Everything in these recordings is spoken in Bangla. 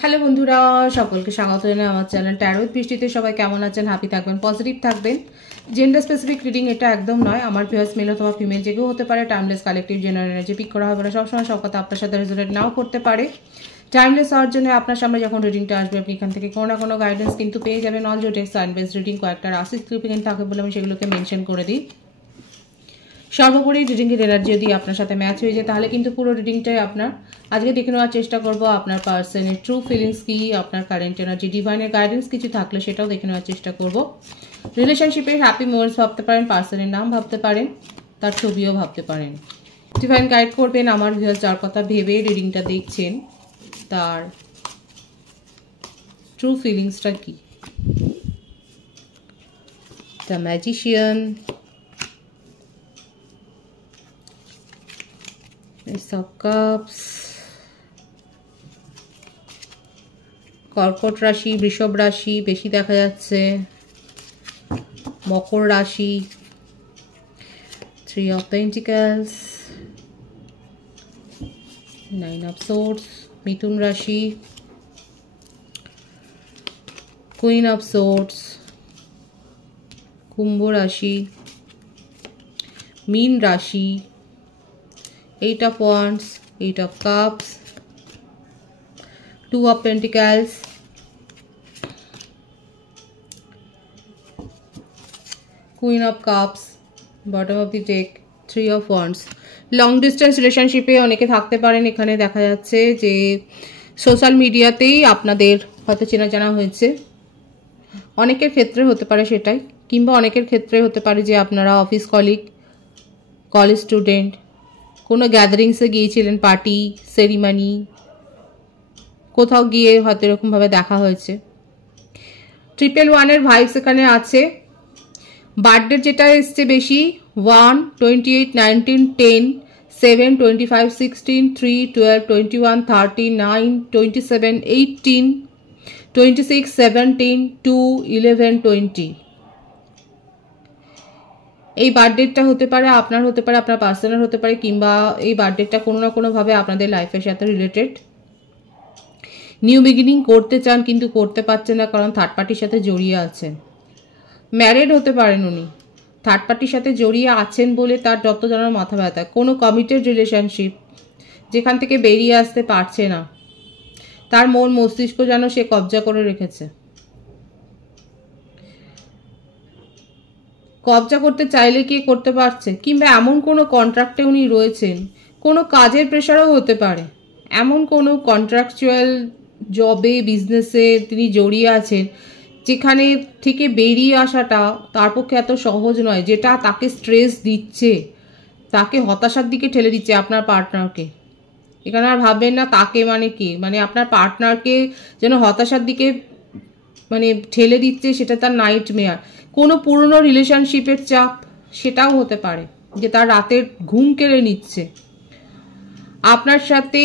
হ্যালো বন্ধুরা, সকলকে স্বাগত জানাই আমার চ্যানেল ট্যারো উইথ বৃষ্টিতে। সবাই কেমন আছেন? হ্যাপি থাকবেন, পজিটিভ থাকবেন। জেন্ডার স্পেসিফিক রিডিং এটা একদম নয়। আমার ভিউয়ার্স মেল অথবা ফিমেল যে কেউ হতে পারে। Timeless collective general energy pick করা হবে না সবসময়, সব কথা আপনার সাথে রেজোনেট নাও করতে পারে। টাইমলেস হওয়ার জন্য আপনার সামনে যখন রিডিংটা আসবে আপনি এখান থেকে কোনো না কোনো গাইডেন্স কিন্তু পেয়ে যাবেন। অল জোটেক সাইন বেস রিডিং কয়েকটা রাশি স্ক্রিপিং থাকে বলে আমি সেগুলোকে মেনশন করে দিই। সর্বোপরি রিডিংয়ের এনার্জি যদি আপনার সাথে ম্যাচ হয়ে যায় তাহলে কিন্তু পুরো রিডিংটাই আপনার। আজকে দেখে নেওয়ার চেষ্টা করব আপনার পার্সনের ট্রু ফিলিংস কি, আপনার কারেন্ট এনার্জি, ডিভাইনের গাইডেন্স কিছু থাকলে সেটাও দেখে নেওয়ার চেষ্টা করব। রিলেশনশিপের হ্যাপি মোমেন্টস ভাবতে পারেন, পার্সনের নাম ভাবতে পারেন, তার ছবিও ভাবতে পারেন। ডিভাইন গাইড করবেন আমার ভিউয়ার্স যার কথা ভেবে রিডিংটা দেখছেন তার ট্রু ফিলিংসটা কি। The magician, Ace of Cups, কর্কট রাশি, বৃষভ রাশি বেশি দেখা যাচ্ছে, মকর রাশি, 3 of Pentacles, 9 of Swords, মিথুন রাশি, Queen of Swords, কুম্ভ রাশি, মীন রাশি, 8 of Wands, 8 of Cups, 2 of Pentacles, Queen of Cups, bottom of the deck, 3 of Wands. Long distance রিলেশনশিপে অনেকে থাকতে পারেন। এখানে দেখা যাচ্ছে যে সোশ্যাল মিডিয়াতেই আপনাদের হয়তো চেনা জানা হয়েছে। অনেকের ক্ষেত্রে হতে পারে সেটাই, কিংবা অনেকের ক্ষেত্রে হতে পারে যে আপনারা অফিস কলিগ, কলেজ স্টুডেন্ট, কোনো গ্যাদারিংসে গিয়েছিলেন, পার্টি সেরিমানি, কোথাও গিয়ে হয়তো এরকমভাবে দেখা হয়েছে। 111 ভাইবস এখানে আছে। বার্থডে যেটা এসছে বেশি 1, 28, 19, 10, 7, 25, 16, 3, 12, 21, 30, 9, 27, 18, 26, 17, 2, 11, 20। এই বার্থডেটা হতে পারে আপনার, হতে পারে আপনার পার্সোনাল হতে পারে, কিংবা এই বার্থডেটা কোনো না কোনোভাবে আপনাদের লাইফের সাথে রিলেটেড। নিউ বিগিনিং করতে চান কিন্তু করতে পারছেন না কারণ থার্ড পার্টির সাথে জড়িয়ে আছেন। ম্যারিড হতে পারেন উনি, থার্ড পার্টির সাথে জড়িয়ে আছেন বলে তার যত জনের মাথা ব্যথা। কোনো কমিটেড রিলেশনশিপ যেখান থেকে বেরিয়ে আসতে পারছে না, তার মন মস্তিষ্ক যেন সে কবজা করে রেখেছে। কবজা করতে চাইলে কি করতে পারছে, কিংবা এমন কোনো কন্ট্রাক্টে উনি রয়েছেন, কোনো কাজের প্রেশারও হতে পারে, এমন কোনো কন্ট্রাকচুয়াল জবে বিজনেসে তিনি জড়িয়ে আছেন যেখানে থেকে বেরিয়ে আসাটা তার পক্ষে এত সহজ নয়, যেটা তাকে স্ট্রেস দিচ্ছে, তাকে হতাশার দিকে ঠেলে দিচ্ছে। আপনার পার্টনারকে এখানে আর ভাববেন না তাকে মানে কি, মানে আপনার পার্টনারকে যেন হতাশার দিকে মানে ঠেলে দিচ্ছে, সেটা তার নাইটমেয়ার। কোনো পুরনো রিলেশনশিপের চাপ সেটাও হতে পারে যে তার রাতের ঘুম কেড়ে নিচ্ছে। আপনার সাথে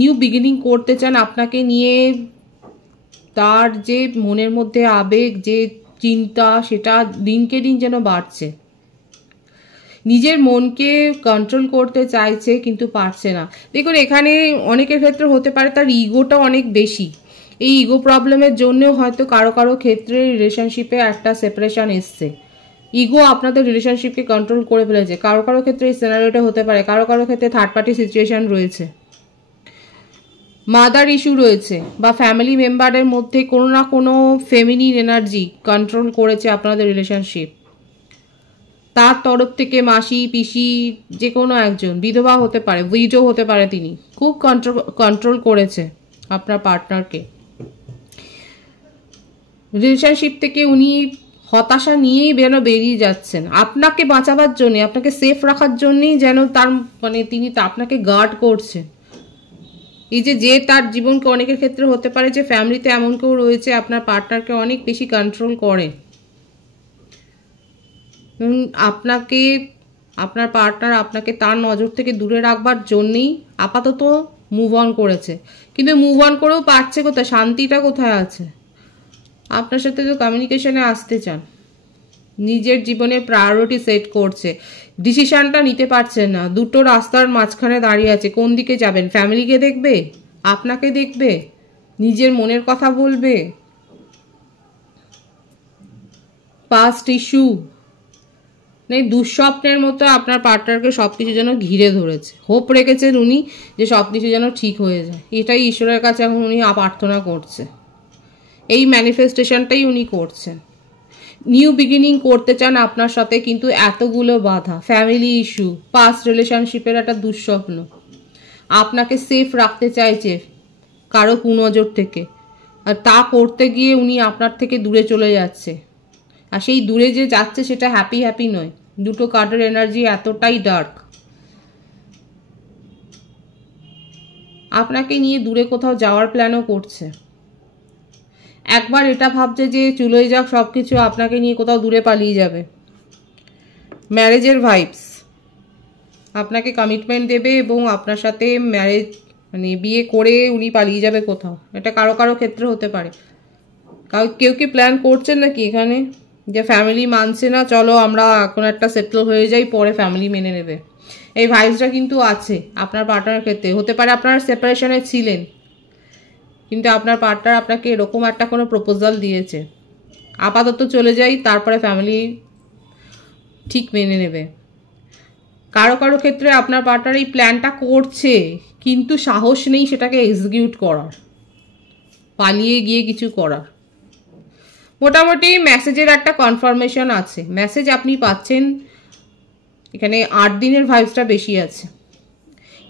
নিউ বিগিনিং করতে চান, আপনাকে নিয়ে তার যে মনের মধ্যে আবেগ, যে চিন্তা, সেটা দিনকে দিন যেন বাড়ছে। নিজের মনকে কন্ট্রোল করতে চাইছে কিন্তু পারছে না। দেখুন এখানে অনেকের ক্ষেত্রে হতে পারে তার ইগোটা অনেক বেশি। এই ইগো প্রবলেমের জন্যও হয়তো কারো কারো ক্ষেত্রে রিলেশনশিপে একটা সেপারেশন এসছে। ইগো আপনাদের রিলেশনশিপকে কন্ট্রোল করে ফেলেছে। কারো কারো ক্ষেত্রে এই সিনারিওটা হতে পারে, কারো কারো ক্ষেত্রে থার্ড পার্টি সিচুয়েশন রয়েছে, মাদার ইস্যু রয়েছে, বা ফ্যামিলি মেম্বারের মধ্যে কোনো না কোনো ফেমিনিন এনার্জি কন্ট্রোল করেছে আপনাদের রিলেশনশিপ। তার তরফ থেকে মাসি, পিসি, যে কোনো একজন, বিধবা হতে পারে, উইডো হতে পারে, তিনি খুব কন্ট্রোল করেছে আপনার পার্টনারকে। রিলেশনশিপ থেকে উনি হতাশা নিয়েই যেন বেরিয়ে যাচ্ছেন আপনাকে বাঁচাবার জন্য, আপনাকে সেফ রাখার জন্যই যেন তার মানে তিনি আপনাকে গার্ড করছেন। এই যে তার জীবনকে অনেকের ক্ষেত্রে হতে পারে যে ফ্যামিলিতে এমন কেউ রয়েছে আপনার পার্টনারকে অনেক বেশি কন্ট্রোল করে। আপনাকে, আপনার পার্টনার আপনাকে তার নজর থেকে দূরে রাখবার জন্যই আপাতত মুভ অন করেছে, কিন্তু মুভ অন করেও পারছে কোথায়, শান্তিটা কোথায় আছে? আপনার সাথে তো কমিউনিকেশনে আসতে চান, নিজের জীবনে প্রায়োরিটি সেট করছে, ডিসিশনটা নিতে পারছেন না, দুটো রাস্তার মাঝখানে দাঁড়িয়ে আছে। কোন দিকে যাবেন? ফ্যামিলিকে দেখবে, আপনাকে দেখবে, নিজের মনের কথা বলবে, পাস্ট ইস্যু নেই, দুঃস্বপ্নের মতো আপনার পার্টনারকে সব কিছু যেন ঘিরে ধরেছে। হোপ রেখেছেন উনি যে সব কিছু যেন ঠিক হয়ে যায়, এটাই ঈশ্বরের কাছে এখন উনি প্রার্থনা করছে, এই ম্যানিফেস্টেশনটাই উনি করছেন। নিউ বিগিনিং করতে চান আপনার সাথে, কিন্তু এতগুলো বাধা, ফ্যামিলি ইস্যু, পাস্ট রিলেশনশিপের একটা দুঃস্বপ্ন, আপনাকে সেফ রাখতে চাইছে কারো কুনজর থেকে, আর তা করতে গিয়ে উনি আপনার থেকে দূরে চলে যাচ্ছে। আর সেই দূরে যে যাচ্ছে সেটা হ্যাপি হ্যাপি নয়। দুটো কার্ডের এনার্জি এতটাই ডার্ক, আপনাকে নিয়ে দূরে কোথাও যাওয়ার প্ল্যানও করছে। একবার এটা ভাবছে যে চুলোয় যাক সব কিছু, আপনাকে নিয়ে কোথাও দূরে পালিয়ে যাবে। ম্যারেজের ভাইবস, আপনাকে কমিটমেন্ট দেবে এবং আপনার সাথে ম্যারেজ মানে বিয়ে করে উনি পালিয়ে যাবে কোথাও। এটা কারো কারো ক্ষেত্রে হতে পারে। কেউ কি প্ল্যান করছেন নাকি এখানে যে ফ্যামিলি মানছে না, চলো আমরা এখন একটা সেটেল হয়ে যাই, পরে ফ্যামিলি মেনে নেবে। এই ভাইবসটা কিন্তু আছে আপনার পার্টনারের ক্ষেত্রে। হতে পারে আপনারা সেপারেশনে ছিলেন, কিন্তু আপনার পার্টনার আপনাকে এরকম একটা কোনো প্রপোজাল দিয়েছে, আপাতত চলে যাই, তারপরে ফ্যামিলি ঠিক মেনে নেবে। কারো কারো ক্ষেত্রে আপনার পার্টনার এই প্ল্যানটা করছে, কিন্তু সাহস নেই সেটাকে এক্সিকিউট করার, পালিয়ে গিয়ে কিছু করার। মোটামুটি মেসেজের একটা কনফার্মেশন আছে, মেসেজ আপনি পাচ্ছেন। এখানে 8 দিনের ভাইবসটা বেশি আছে,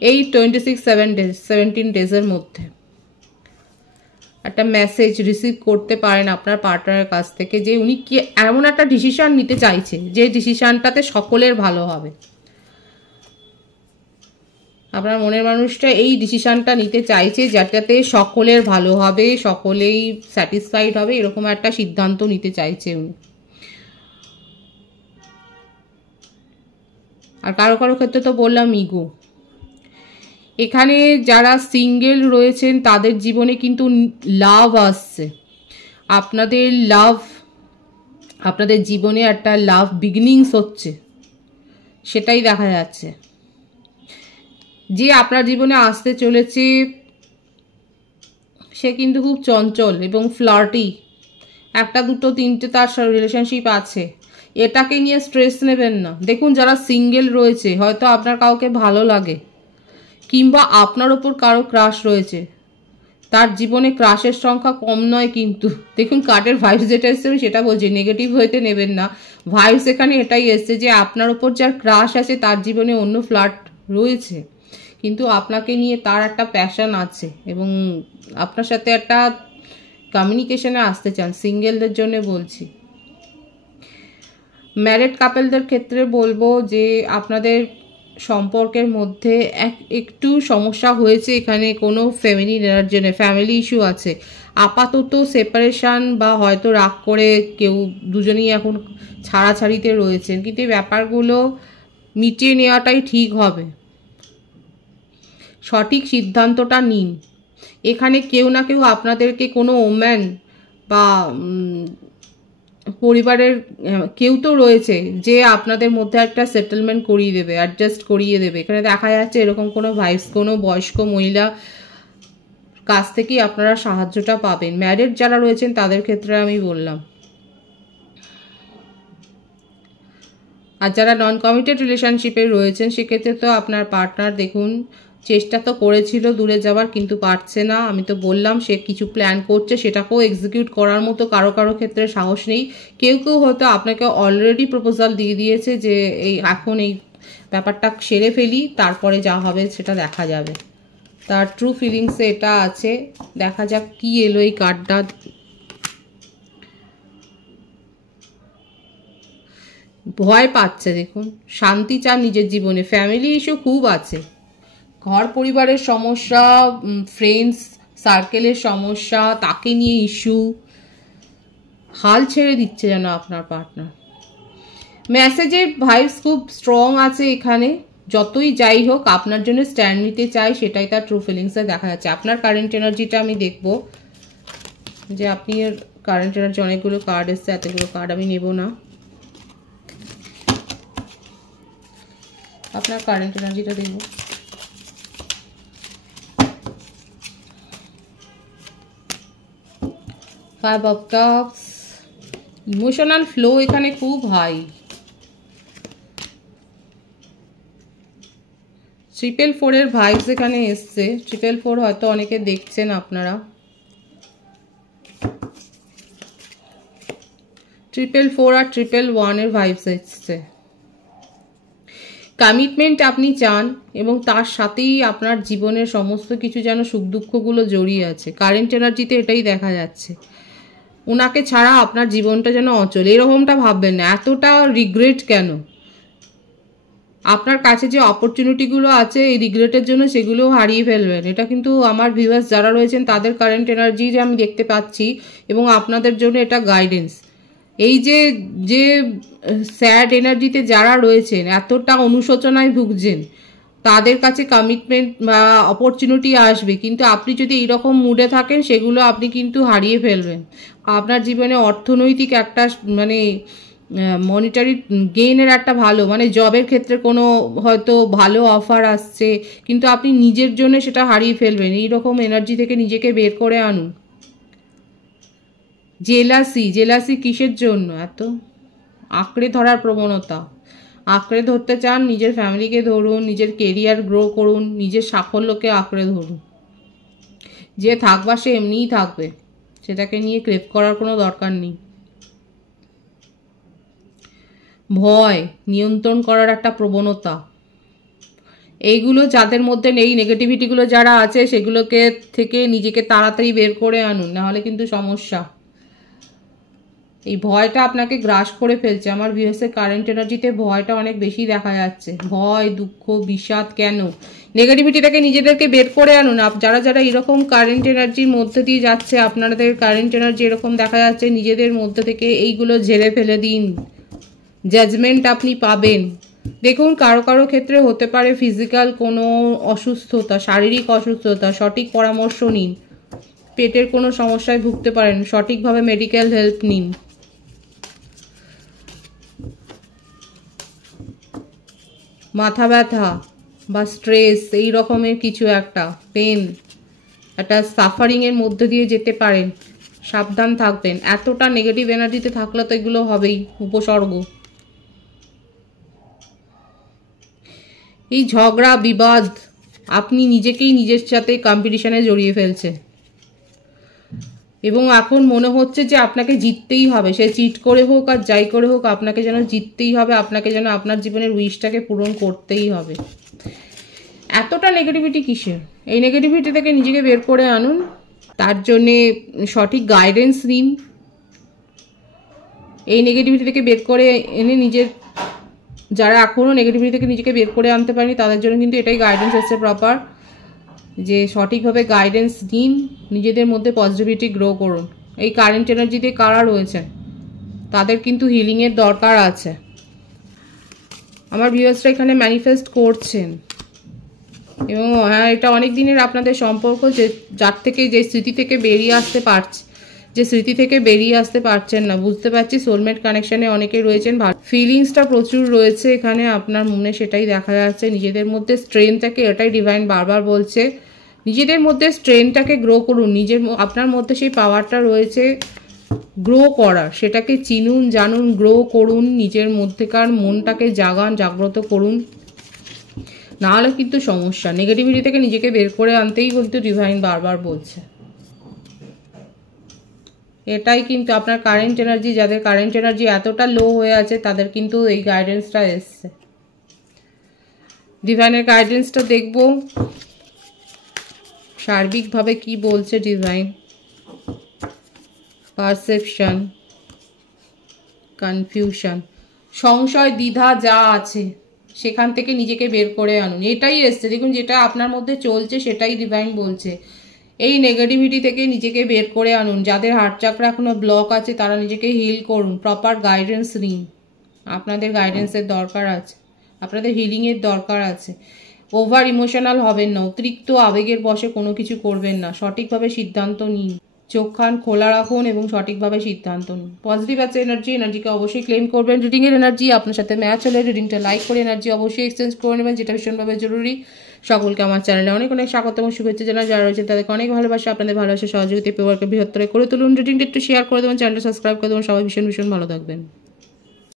এই 17 ডেজের মধ্যে একটা মেসেজ রিসিভ করতে পারেন আপনার পার্টনারের কাছ থেকে, যে উনি কি এমন একটা ডিসিশন নিতে চাইছে যে ডিসিশনটাতে সকলের ভালো হবে। আপনার মনের মানুষটা এই ডিসিশনটা নিতে চাইছে যেটাতে সকলের ভালো হবে, সকলেই স্যাটিসফাইড হবে, এরকম একটা সিদ্ধান্ত নিতে চাইছে উনি। আর কারো কারো ক্ষেত্রে তো বললাম ইগো। এখানে যারা সিঙ্গেল রয়েছেন তাদের জীবনে কিন্তু লাভ আসছে, আপনাদের জীবনে একটা লাভ বিগিনিংস হচ্ছে, সেটাই দেখা যাচ্ছে। যে আপনার জীবনে আসতে চলেছে সে কিন্তু খুব চঞ্চল এবং ফ্লার্টি, একটা দুটো তিনটে তার রিলেশনশিপ আছে, এটাকে নিয়ে স্ট্রেস নেবেন না। দেখুন যারা সিঙ্গেল রয়েছে, হয়তো আপনার কাউকে ভালো লাগে, কিংবা আপনার ওপর কারো ক্রাশ রয়েছে, তার জীবনে ক্রাশের সংখ্যা কম নয়। কিন্তু দেখুন কার্ডের ভাইবস যেটা এসছে আমি সেটা বলছি, নেগেটিভ হইতে নেবেন না। ভাইবস এখানে এটাই এসছে যে আপনার ওপর যার ক্রাশ আছে তার জীবনে অন্য ফ্লার্ট রয়েছে, কিন্তু আপনাকে নিয়ে তার একটা প্যাশন আছে এবং আপনার সাথে একটা কমিউনিকেশনে আসতে চান। সিঙ্গেলদের জন্য বলছি। ম্যারিড কাপলদের ক্ষেত্রে বলবো যে আপনাদের সম্পর্কের মধ্যে একটু সমস্যা হয়েছে, এখানে কোনো ফ্যামিলি জন্য ফ্যামিলি ইস্যু আছে। আপাতত সেপারেশন বা হয়তো রাগ করে কেউ দুজনেই এখন ছাড়াছাড়িতে রয়েছেন, কিন্তু এই ব্যাপারগুলো মিটিয়ে নেওয়াটাই ঠিক হবে। সঠিক সিদ্ধান্তটা নিন। এখানে কেউ না কেউ আপনাদেরকে কোনো ওম্যান বা পরিবারের কেউ তো রয়েছে যে আপনাদের মধ্যে একটা সেটেলমেন্ট করিয়ে দেবে, অ্যাডজাস্ট করিয়ে দেবে। এখানে দেখা যাচ্ছে এরকম কোনো ভাইবস কোনো বয়স্ক মহিলা কাছ থেকেই আপনারা সাহায্যটা পাবেন। ম্যারিড যারা রয়েছেন তাদের ক্ষেত্রে আমি বললাম। আর যারা নন কমিটেড রিলেশনশিপে রয়েছেন সেক্ষেত্রে তো আপনার পার্টনার দেখুন চেষ্টা তো করেছিল দূরে যাওয়ার, কিন্তু পারছে না। আমি তো বললাম সে কিছু প্ল্যান করছে, সেটাকেও এক্সিকিউট করার মতো কারো কারো ক্ষেত্রে সাহস নেই। কেউ কেউ হয়তো আপনাকে অলরেডি প্রপোজাল দিয়ে দিয়েছে যে এই এখন এই ব্যাপারটা সেরে ফেলি, তারপরে যা হবে সেটা দেখা যাবে। তার ট্রু ফিলিংসে এটা আছে। দেখা যাক কি এলো এই কার্ডটা। ভয় পাচ্ছে, দেখুন শান্তি চান নিজের জীবনে। ফ্যামিলি ইস্যু খুব আছে, ঘর পরিবারের সমস্যা, ফ্রেন্ডস সার্কেলের সমস্যা, তাকে নিয়ে ইস্যু, হাল ছেড়ে দিচ্ছে যেন আপনার পার্টনার। মেসেজের ভাইবস খুব স্ট্রং আছে এখানে। যতই যাই হোক আপনার জন্য স্ট্যান্ড নিতে চাই, সেটাই তার ট্রু ফিলিংসে দেখা যাচ্ছে। আপনার কারেন্ট এনার্জিটা আমি দেখব যে আপনি কারেন্ট এনার্জি, অনেকগুলো কার্ড এসছে, এতগুলো কার্ড আমি নেব না। আপনার কারেন্ট এনার্জিটা দেখব। Five of cups, emotional flow এখানে খুব হাই। 444 এর ভাইবস এখানে এসছে। 444 হয়তো অনেকে দেখছেন আপনারা। 444 আর 111 এর ভাইবস এসছে। কমিটমেন্ট আপনি চান এবং তার সাথেই আপনার জীবনের সমস্ত কিছু যেন সুখ দুঃখগুলো জড়িয়ে আছে। কারেন্ট এনার্জিতে এটাই দেখা যাচ্ছে। ওনাকে ছাড়া আপনার জীবনটা যেন অচল, এরকমটা ভাববেন না। এতটা রিগ্রেট কেন? আপনার কাছে যে অপরচুনিটিগুলো আছে এই রিগ্রেটের জন্য সেগুলোও হারিয়ে ফেলবেন। এটা কিন্তু আমার ভিউয়ার্স যারা রয়েছেন তাদের কারেন্ট এনার্জি যে আমি দেখতে পাচ্ছি, এবং আপনাদের জন্য এটা গাইডেন্স। এই যে যে স্যাড এনার্জিতে যারা রয়েছেন, এতটা অনুশোচনায় ভুগছেন, তাদের কাছে কমিটমেন্ট বা অপরচুনিটি আসবে, কিন্তু আপনি যদি এইরকম মুডে থাকেন সেগুলো আপনি কিন্তু হারিয়ে ফেলবেন। আপনার জীবনে অর্থনৈতিক একটা মানে মনিটারি গেইনের একটা ভালো মানে জবের ক্ষেত্রে কোনো হয়তো ভালো অফার আসছে, কিন্তু আপনি নিজের জন্য সেটা হারিয়ে ফেলবেন। এইরকম এনার্জি থেকে নিজেকে বের করে আনুন। জেলাসি কিসের জন্য? এত আঁকড়ে ধরার প্রবণতা। আঁকড়ে ধরতে চান, নিজের ফ্যামিলিকে ধরুন, নিজের কেরিয়ার গ্রো করুন, নিজের সাফল্যকে আঁকড়ে ধরুন। যে থাকবা সে এমনিই থাকবে, সেটাকে নিয়ে ক্রেভ করার কোনো দরকার নেই। ভয়, নিয়ন্ত্রণ করার একটা প্রবণতা, এইগুলো যাদের মধ্যে নেই, নেগেটিভিটিগুলো যারা আছে সেগুলোকে থেকে নিজেকে তাড়াতাড়ি বের করে আনুন, নাহলে কিন্তু সমস্যা। এই ভয়টা আপনাকে গ্রাস করে ফেলছে। আমার ভিউয়ার্সের কারেন্ট এনার্জিতে ভয়টা অনেক বেশি দেখা যাচ্ছে। ভয়, দুঃখ, বিষাদ কেন? নেগেটিভিটিটাকে নিজেদেরকে বের করে আনুন। যারা যারা এরকম কারেন্ট এনার্জির মধ্যে দিয়ে যাচ্ছে, আপনাদের কারেন্ট এনার্জি এরকম দেখা যাচ্ছে, নিজেদের মধ্যে থেকে এইগুলো ঝেড়ে ফেলে দিন। জাজমেন্ট আপনি পাবেন। দেখুন, কারো কারো ক্ষেত্রে হতে পারে ফিজিক্যাল কোনো অসুস্থতা, শারীরিক অসুস্থতা, সঠিক পরামর্শ নিন। পেটের কোনো সমস্যায় ভুগতে পারেন, সঠিকভাবে মেডিকেল হেল্প নিন। মাথা ব্যথা বা স্ট্রেস, এই রকমের কিছু একটা পেন, একটা সাফারিংয়ের মধ্যে দিয়ে যেতে পারেন, সাবধান থাকবেন। এতটা নেগেটিভ এনার্জিতে থাকলে তো এগুলো হবেই, উপসর্গ। এই ঝগড়া বিবাদ, আপনি নিজেকেই নিজের সাথে কম্পিটিশনে জড়িয়ে ফেলছে, এবং এখন মনে হচ্ছে যে আপনাকে জিততেই হবে। সে চিট করে হোক আর যাই করে হোক, আপনাকে যেন জিততেই হবে, আপনাকে যেন আপনার জীবনের উইশটাকে পূরণ করতেই হবে। এতটা নেগেটিভিটি কিসের? এই নেগেটিভিটি থেকে নিজেকে বের করে আনুন। তার জন্যে সঠিক গাইডেন্স নিন। এই নেগেটিভিটি থেকে বের করে এনে নিজের, যারা এখনও নেগেটিভিটি থেকে নিজেকে বের করে আনতে পারেনি তাদের জন্য কিন্তু এটাই গাইডেন্স হচ্ছে প্রপার, যে সঠিকভাবে গাইডেন্স দিন, নিজেদের মধ্যে পজিটিভিটি গ্রো করুন। এই কারেন্ট এনার্জিতে কারা রয়েছে তাদের কিন্তু হিলিংয়ের দরকার আছে। আমার ভিউয়ার্সরা এখানে ম্যানিফেস্ট করছেন, এবং হ্যাঁ, এটা অনেক দিনের আপনাদের সম্পর্ক, যে যার থেকে যে স্মৃতি থেকে বেরিয়ে আসতে পারছে, যে স্মৃতি থেকে বেরিয়ে আসতে পারছেন না। বুঝতে পারছি সোলমেট কানেকশানে অনেকেই রয়েছেন, ফিলিংসটা প্রচুর রয়েছে এখানে আপনার মনে, সেটাই দেখা যাচ্ছে। নিজেদের মধ্যে স্ট্রেংথটাকে, এটাই ডিভাইন বারবার বলছে, নিজেদের মধ্যে স্ট্রেংথটাকে গ্রো করুন। আপনার মধ্যে সেই পাওয়ারটা রয়েছে গ্রো করার, সেটাকে চিনুন, জানুন, গ্রো করুন। নিজের মধ্যেকার মনটাকে জাগ্রত করুন, নাহলে কিন্তু সমস্যা। নেগেটিভিটি থেকে নিজেকে বের করে আনতেই কিন্তু ডিভাইন বারবার বলছে। এটাই কিন্তু আপনার কারেন্ট এনার্জি। যাদের কারেন্ট এনার্জি এতটা লো হয়ে আছে তাদের কিন্তু এই গাইডেন্সটা এসছে। ডিভাইনের গাইডেন্সটা দেখব সার্বিকভাবে কি বলছে ডিভাইন। পারসেপশন, কনফিউশন, সংশয়, দ্বিধা যা আছে সেখান থেকে নিজেকে বের করে আনুন। এটাই এসছে, দেখুন যেটা আপনার মধ্যে চলছে সেটাই ডিভাইন বলছে। এই নেগেটিভিটি থেকে নিজেকে বের করে আনুন। যাদের হার্ট চাকরা এখনো ব্লক আছে তারা নিজেকে হিল করুন, প্রপার গাইডেন্স নিন। আপনাদের গাইডেন্সের দরকার আছে, আপনাদের হিলিংয়ের দরকার আছে। ওভার ইমোশনাল হবেন না, অতিরিক্ত আবেগের বশে কোনো কিছু করবেন না, সঠিকভাবে সিদ্ধান্ত নিন। চোখ কান খোলা রাখুন এবং সঠিকভাবে সিদ্ধান্ত নিন। পজিটিভ আছে এনার্জিকে অবশ্যই ক্লেম করবেন। রিডিংয়ের এনার্জি আপনার সাথে ম্যাচ হলে রিডিংটা লাইক করে এনার্জি অবশ্যই এক্সচেঞ্জ করে নেবেন, যেটা ভীষণভাবে জরুরি। সকলকে আমার চ্যানেলে অনেক অনেক স্বাগত এবং শুভেচ্ছা জানাই। যারা রয়েছে তাদেরকে অনেক ভালোবাসা, আপনাদের ভালোবাসা সহযোগিতা পেপারকে বৃহত্তর করে তুলুন। রেটিংটা একটু শেয়ার করে দেবেন, চ্যানেলটা সাবস্ক্রাইব করে দেবেন। সবাই ভীষণ ভীষণ ভালো থাকবেন।